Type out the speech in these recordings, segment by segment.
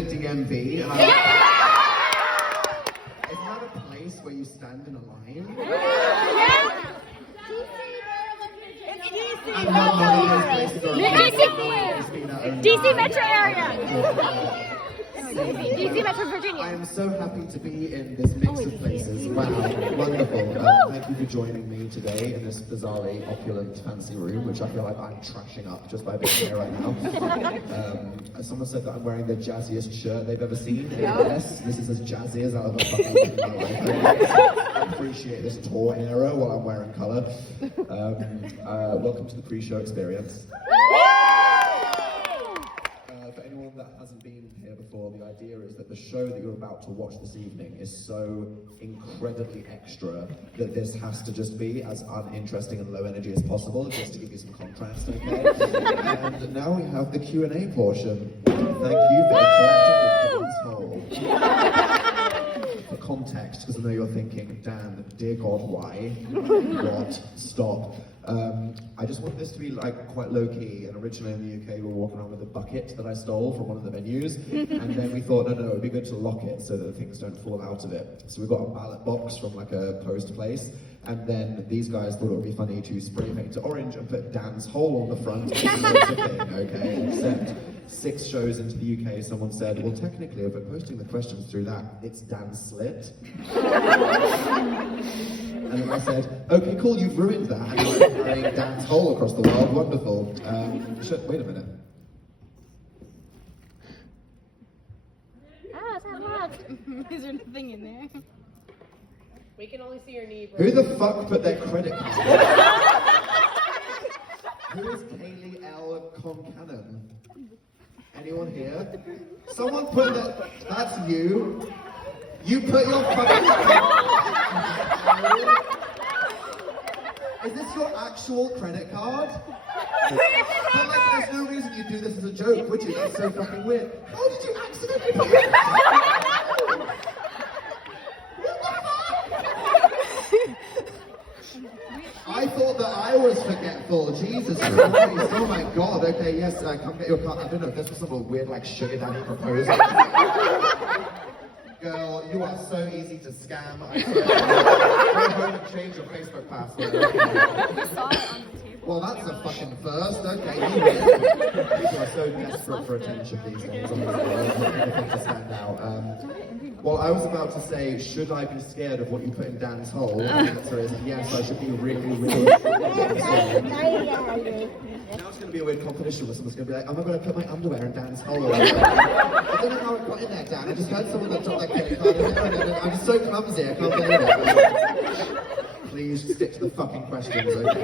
the DMV. And isn't that a place where you stand in a line? DC metro area. DC Metro Virginia. I am so happy to be in this mix of places. Wow, wonderful. Thank you for joining me today in this bizarrely opulent, fancy room, which I feel like I'm trashing up just by being here right now. Someone said that I'm wearing the jazziest shirt they've ever seen. Yes, this is as jazzy as I'll ever fucking be in my life. I appreciate this tour era while I'm wearing colour. Welcome to the pre-show experience. For anyone that hasn't been here before, the idea is that the show that you're about to watch this evening is so incredibly extra that this has to just be as uninteresting and low energy as possible, just to give you some contrast, okay? And now we have the Q&A portion. Thank you for interacting with Dan's Hole. For context, because I know you're thinking, Dan, dear God, why? God, stop. I just want this to be like quite low-key, and originally in the UK we were walking around with a bucket that I stole from one of the venues, and then we thought, no, it'd be good to lock it so that things don't fall out of it. So we got a ballot box from like a post place, and then these guys thought it would be funny to spray paint it orange and put Dan's Hole on the front. Okay, except 6 shows into the UK, someone said, well, technically, if we're posting the questions through that, it's Dan's Slit. And then I said, okay, cool, you've ruined that. And I'm carrying Dan's Hole across the world, wonderful. Wait a minute. Is that locked? Is there nothing in there? We can only see your knee, bro. Who the fuck put their credit card? Who is Kaylee L. Concannon? Anyone here? Someone put that. That's you. You put your fucking. Is this your actual credit card? But like, there's no reason you'd do this as a joke, would you? That's so fucking weird. How did you accidentally put your I thought that I was forgetful. Jesus Christ. Oh my God. Okay, yes, come get your card. I don't know if this was some weird, like, sugar daddy proposal. Girl, you are so easy to scam. I swear. Go home and change your Facebook password. We saw it on the table. Well, that's a fucking first. Okay, you win. People are so desperate for attention these days. Honestly, to stand out. Well, I was about to say, should I be scared of what you put in Dan's Hole? The answer is yes, I should be really, really scared. Now it's going to be a weird competition where someone's going to be like, am I going to put my underwear in Dan's Hole? I don't know how it got in there, Dan. I just heard someone that dropped their credit card in there. I'm so clumsy, I can't believe it. Please stick to the fucking questions, okay?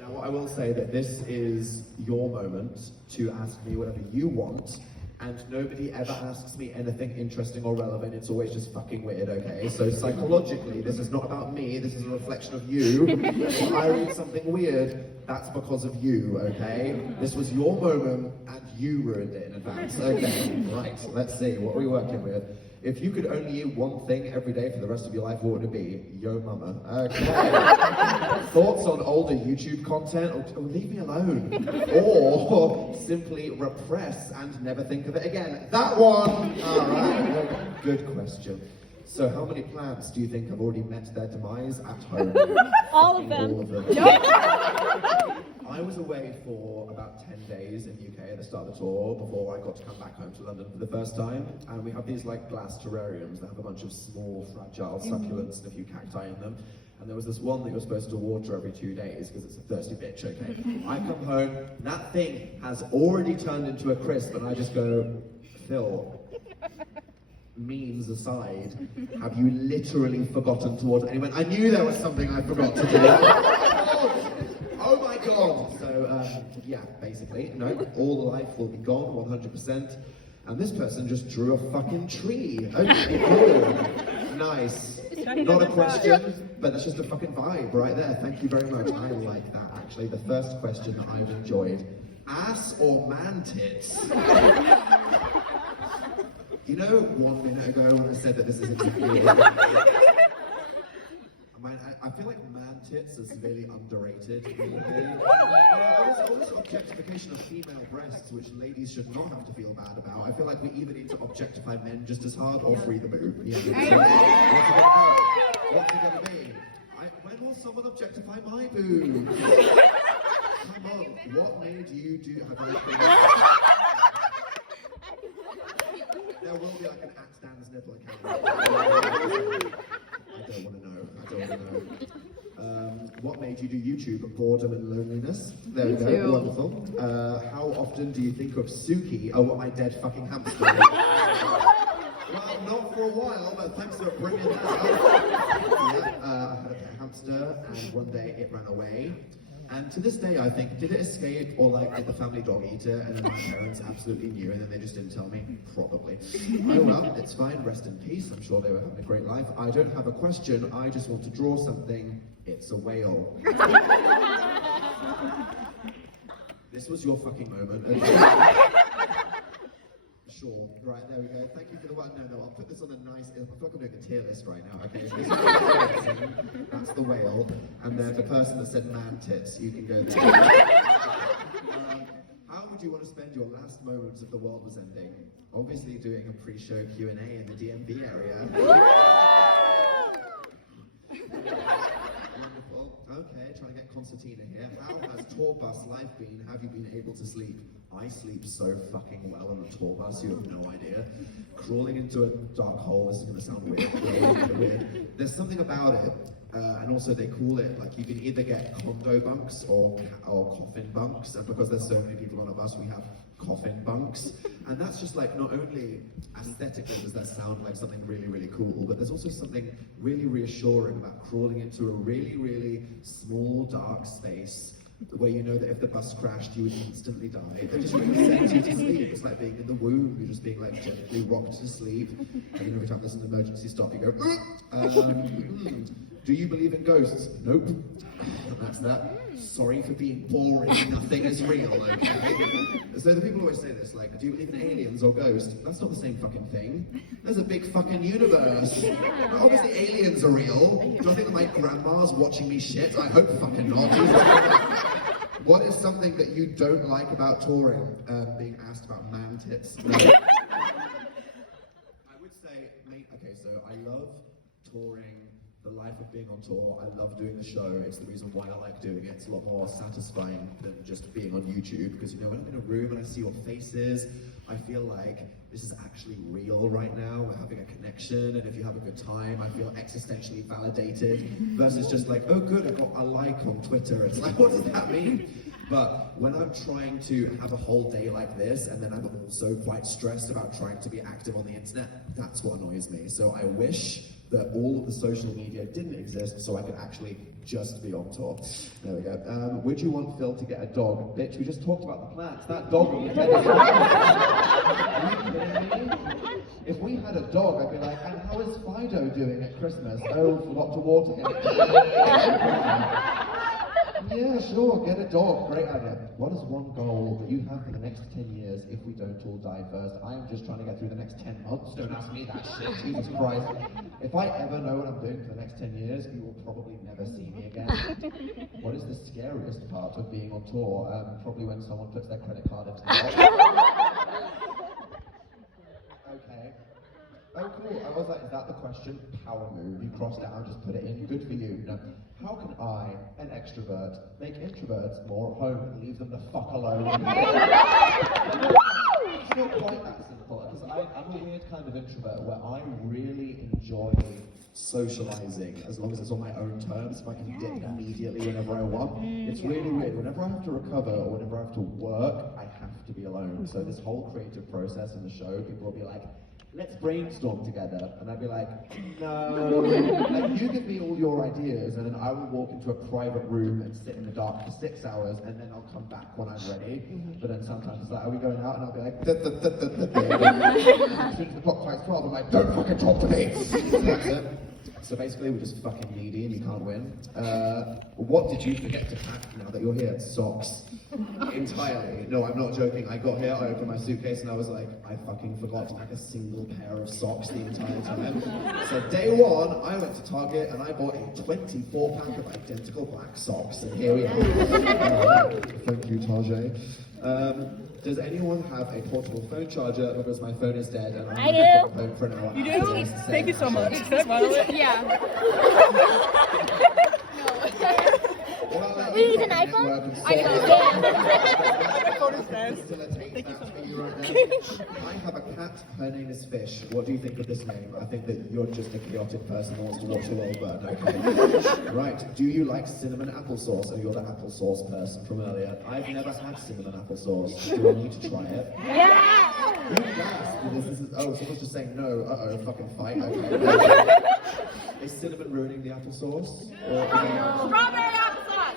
Now, what I will say that this is your moment to ask me whatever you want. And nobody ever asks me anything interesting or relevant, it's always just fucking weird, okay? So psychologically, this is not about me, this is a reflection of you. If I read something weird, that's because of you, okay? This was your moment, and you ruined it in advance. Okay, right, let's see, what are we working with? If you could only eat one thing every day for the rest of your life, what would it be? Yo mama. Okay. Thoughts on older YouTube content? Or leave me alone. Or simply repress and never think of it again. That one! Alright, good question. So how many plants do you think have already met their demise at home? All of them. All of them. I was away for about 10 days in the UK at the start of the tour before I got to come back home to London for the first time. And we have these like glass terrariums that have a bunch of small, fragile succulents and a few cacti in them. And there was this one that you're supposed to water every 2 days because it's a thirsty bitch, okay? I come home, that thing has already turned into a crisp, and I just go, Phil, memes aside, have you literally forgotten to water? And he went, I knew there was something I forgot to do. Oh my God! So, yeah, basically, no, all the life will be gone, 100%. And this person just drew a fucking tree. Okay, cool. Nice. Not a question, but that's just a fucking vibe right there. Thank you very much. I like that, actually. The first question that I've enjoyed. Ass or man tits? You know, 1 minute ago when I said that this is a I feel like man tits are severely underrated. All this objectification of female breasts, which ladies should not have to feel bad about. I feel like we either need to objectify men just as hard or free the boob. You know? What's it gonna be? When will someone objectify my boobs? Come on, what made you do? There will be like an at Dan's nipple account. I don't want to know. What made you do YouTube? Boredom and loneliness. There we go. Wonderful. How often do you think of Suki? Oh, what, my dead fucking hamster? Well, not for a while, but thanks for bringing that up. I had a pet hamster, and one day it ran away. And to this day, I think, did it escape, or like, did the family dog eat it, and then my parents absolutely knew, and then they just didn't tell me? Probably. Oh well, it's fine, rest in peace, I'm sure they were having a great life. I don't have a question, I just want to draw something. It's a whale. This was your fucking moment. Sure, right, there we go. Thank you for the one. No, I'll put this on a nice. I feel like I'm doing a tier list right now, okay? That's the whale. And then the person that said man tits, you can go there. How would you want to spend your last moments if the world was ending? Obviously, doing a pre-show Q&A in the DMV area. Wonderful. Okay, trying to get Concertina here. How has tour bus life been? Have you been able to sleep? I sleep so fucking well on a tour bus, you have no idea. Crawling into a dark hole, this is going to sound weird. There's something about it, and also they call it, like, you can either get condo bunks or coffin bunks, and because there's so many people on a bus, we have coffin bunks. And that's just like, not only aesthetically does that sound like something really, really cool, but there's also something really reassuring about crawling into a really, really small, dark space where you know that if the bus crashed, you would instantly die. They just really sends you to sleep. It's like being in the womb. You're just being like gently rocked to sleep. And then every time there's an emergency stop, you go, do you believe in ghosts? Nope. And that's that. Sorry for being boring. Nothing is real, okay? So the people always say this, like, do you believe in aliens or ghosts? That's not the same fucking thing. There's a big fucking universe. Obviously aliens are real. Do I think that my grandma's watching me shit? I hope fucking not. What is something that you don't like about touring? Being asked about man tits. No. I would say, okay, so I love touring, the life of being on tour. I love doing the show. It's the reason why I like doing it. It's a lot more satisfying than just being on YouTube, because, you know, when I'm in a room and I see your faces, I feel like this is actually real right now. We're having a connection, and if you have a good time, I feel existentially validated, versus just like, oh good, I got a like on Twitter. It's like, what does that mean? But when I'm trying to have a whole day like this, and then I'm also quite stressed about trying to be active on the internet, that's what annoys me. So I wish that all of the social media didn't exist so I could actually just be on tour. There we go. Would you want Phil to get a dog? Bitch, we just talked about the plants. That dog on the bed. Are you kidding me? If we had a dog, I'd be like, and how is Fido doing at Christmas? Oh, forgot to water him. Yeah, sure, get a dog. Great idea. What is one goal that you have for the next 10 years if we don't all die first? I am just trying to get through the next 10 months. Don't ask me that shit, Jesus Christ. If I ever know what I'm doing for the next 10 years, you will probably never see me again. What is the scariest part of being on tour? Probably when someone puts their credit card into the box. Okay. Oh, cool. I was like, is that the question? Power move. You crossed it out, just put it in. Good for you. No. How can I, an extrovert, make introverts more at home and leave them the fuck alone? It's not quite that simple, because I'm a weird kind of introvert where I really enjoy socializing as long as it's on my own terms. If I can dip immediately whenever I want. It's really weird. Whenever I have to recover or whenever I have to work, I have to be alone. So this whole creative process in the show, people will be like, let's brainstorm together. And I'd be like, no. Like, you give me all your ideas, and then I will walk into a private room and sit in the dark for 6 hours, and then I'll come back when I'm ready. But then sometimes it's like, are we going out? And I'll be like, as soon as the clock strikes 12, I'm like, don't fucking talk to me. That's it. So basically, we're just fucking needy and you can't win. What did you forget to pack now that you're here? Socks. Entirely. No, I'm not joking. I got here, I opened my suitcase and I was like, I fucking forgot to pack a single pair of socks the entire time. So day one, I went to Target and I bought a 24-pack of identical black socks. And here we are. Thank you, Tajay. Does anyone have a portable phone charger because my phone is dead and I'm I home for an hour? You do? Thank you so much. Can I borrow it? Yeah. Well, We use an iPhone? I know. My phone is dead. Thank you so much. I have a cat, her name is Fish. What do you think of this name? I think that you're just a chaotic person who wants to watch the world burn, okay? Right, do you like cinnamon applesauce? Oh, you're the applesauce person from earlier. I've never had cinnamon applesauce. Do I need to try it? Yeah. You gasped. Oh, someone's just saying no. Uh-oh, fucking fight. Okay. Is cinnamon ruining the applesauce? Strawberry applesauce.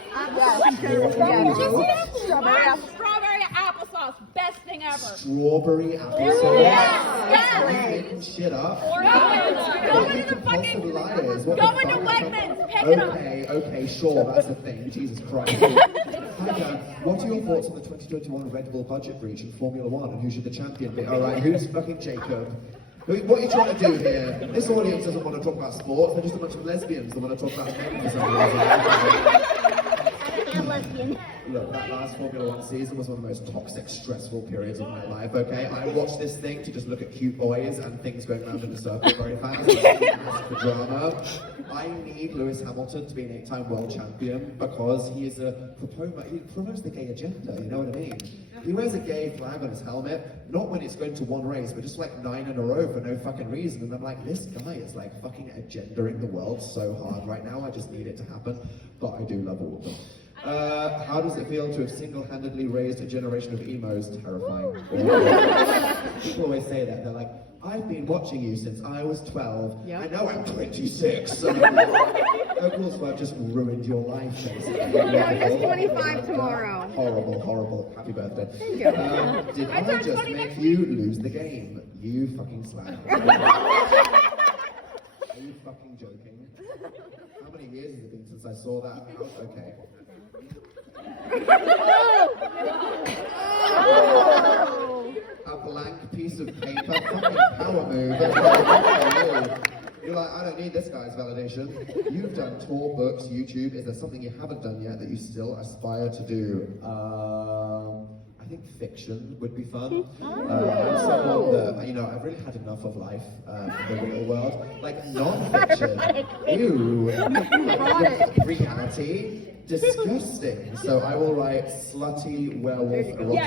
Strawberry applesauce. Best thing ever. Strawberry applesauce? Yes. Making shit up? Go into the fucking. Liars. Go into Wegmans. Pick it up. Okay, sure, that's the thing. Jesus Christ. Hi, Dad. What are your thoughts on the 2021 Red Bull budget breach in Formula One and who should the champion be? Alright, who's fucking Jacob? What are you trying to do here? This audience doesn't want to talk about sports, they're just a bunch of lesbians that want to talk about men for some reason. I'm lesbian. Look, that last Formula One season was one of the most toxic, stressful periods of my life, okay? I watched this thing to just look at cute boys and things going round in a circle very fast. For drama. I need Lewis Hamilton to be an 8-time world champion because he is a proposer. He promotes the gay agenda, you know what I mean? He wears a gay flag on his helmet, not when it's going to one race, but just like 9 in a row for no fucking reason. And I'm like, this guy is like fucking agendaing the world so hard right now. I just need it to happen, but I do love all of them. How does it feel to have single-handedly raised a generation of emos? Terrifying. People always say that. They're like, I've been watching you since I was 12. Yep. I know I'm 26. So I've just ruined your life, basically. Yeah, you're 25 tomorrow. Horrible, horrible. Happy birthday. Thank you. Did I just make you lose the game? You fucking slag. Are you fucking joking? How many years has it been since I saw that house? Okay. A blank piece of paper, fucking power move. You're like, I don't need this guy's validation. You've done tour, books, YouTube. Is there something you haven't done yet that you still aspire to do? I think fiction would be fun. I'm someone that, you know, I've really had enough of life in the real world. Like non-fiction. Ew. Reality. Disgusting. So I will write slutty werewolf erotica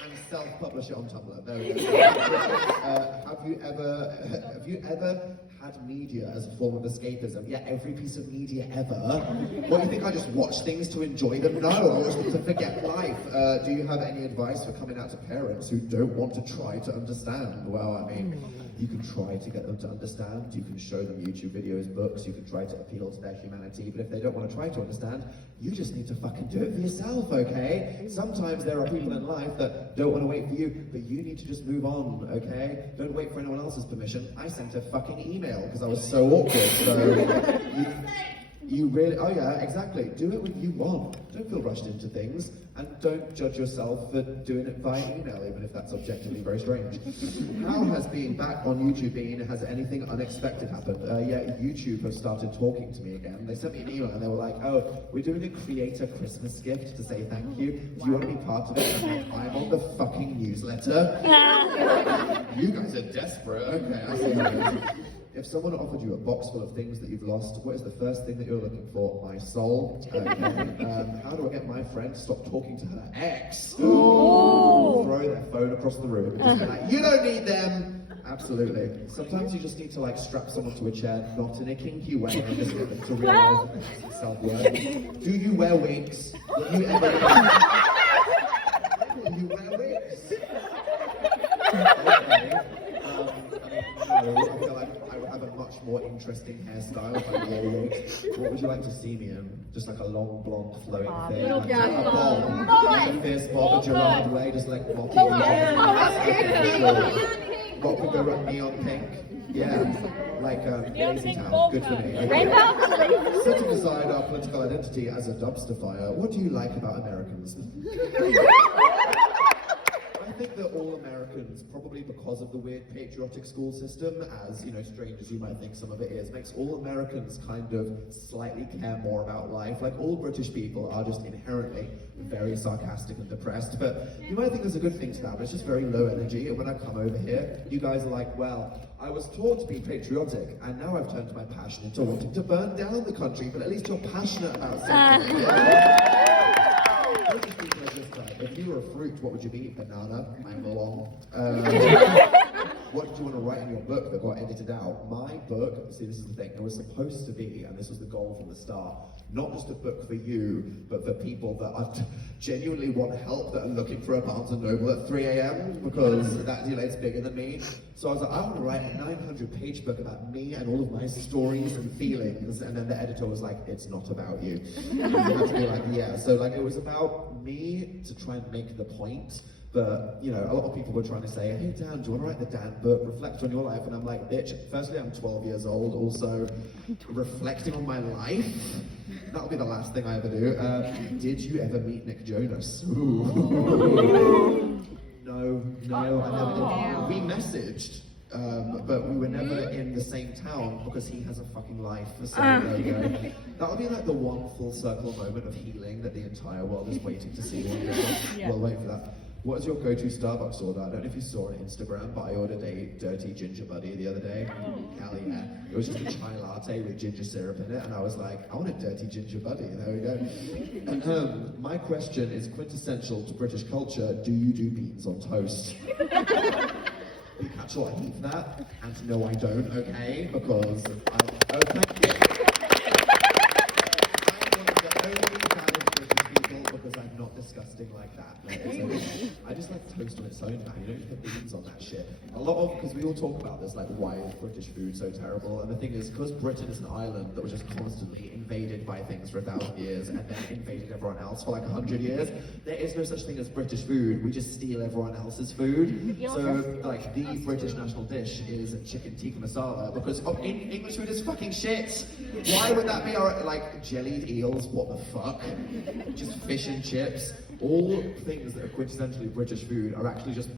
and self-publish it on Tumblr. There we go. Have you ever had media as a form of escapism? Yeah, every piece of media ever. What, do you think I just watch things to enjoy them? No, I watch them to forget life. Do you have any advice for coming out to parents who don't want to try to understand? Well, I mean, you can try to get them to understand, you can show them YouTube videos, books, you can try to appeal to their humanity, but if they don't want to try to understand, you just need to fucking do it for yourself, okay? Sometimes there are people in life that don't want to wait for you, but you need to just move on, okay? Don't wait for anyone else's permission. I sent a fucking email because I was so awkward, so you really, oh yeah, exactly. Do it when you want. Don't feel rushed into things, and don't judge yourself for doing it via email, even if that's objectively very strange. How has being back on YouTube been? Has anything unexpected happened? Yeah, YouTube have started talking to me again. They sent me an email and they were like, oh, we're doing a creator Christmas gift to say thank you. Do you want to be part of it? I'm like, I'm on the fucking newsletter. You guys are desperate. Okay, I see how it is. If someone offered you a box full of things that you've lost, what is the first thing that you're looking for? My soul. Okay. How do I get my friend to stop talking to her ex? Ooh. Throw their phone across the room and just be like, you don't need them! Absolutely. Sometimes you just need to like strap someone to a chair, not in a kinky way, and just get them to realise that it's self-worth. Do you wear wigs? Do you ever... Do you wear wigs? Okay. I feel like I would have a much more interesting hairstyle if I wore wigs. What would you like to see me in? Just like a long blonde flowing thing. Like a bob. Like a fierce bob, a Gerard way, just like mocking. Rock could go run neon pink. Yeah, like Neon Lazy pink Town. gold Good for me. Okay. Rainbow? Setting aside our political identity as a dumpster fire, what do you like about Americans? I think that all Americans, probably because of the weird patriotic school system, as you know, strange as you might think some of it is, makes all Americans kind of slightly care more about life. Like all British people are just inherently very sarcastic and depressed, but you might think there's a good thing to that, but it's just very low energy. And when I come over here, you guys are like, well, I was taught to be patriotic, and now I've turned my passion into wanting to burn down the country, but at least you're passionate about something. British people are just like, if you were a fruit, what would you be? Banana, mango. What did you want to write in your book that got edited out? My book, see, this is the thing, it was supposed to be, and this was the goal from the start, not just a book for you, but for people that are genuinely want help, that are looking for a Barnes & Noble at 3 a.m, because that, you know, it's bigger than me. So I was like, I want to write a 900-page book about me and all of my stories and feelings, and then the editor was like, it's not about you. And you have to be like, yeah. So like, it was about me to try and make the point. But, you know, a lot of people were trying to say, hey Dan, do you want to write the Dan book, reflect on your life? And I'm like, bitch, firstly, I'm 12 years old, also reflecting on my life, that'll be the last thing I ever do. Did you ever meet Nick Jonas? Ooh. No, I never did. We messaged, but we were never in the same town because he has a fucking life, so there you go. That'll be like the one full circle moment of healing that the entire world is waiting to see one day. We'll wait for that. What is your go-to Starbucks order? I don't know if you saw it on Instagram, but I ordered a dirty ginger buddy the other day. Hell yeah. It was just a chai latte with ginger syrup in it, and I was like, I want a dirty ginger buddy. There we go. My question is quintessential to British culture. Do you do beans on toast? You catch what I mean for that? And no, I don't, okay? Because oh, thank you. I'm not disgusting like that. Like, I just like toast on its own, man. You don't put beans on that shit. A lot of, because we all talk about this, like, why is British food so terrible? And the thing is, because Britain is an island that was just constantly invaded by things for 1,000 years and then invaded everyone else for like 100 years, there is no such thing as British food. We just steal everyone else's food. So, like, the British national dish is chicken tikka masala because English food is fucking shit. Why would that be our, like, jellied eels? What the fuck? Just fish and chips. All things that are quintessentially British food are actually just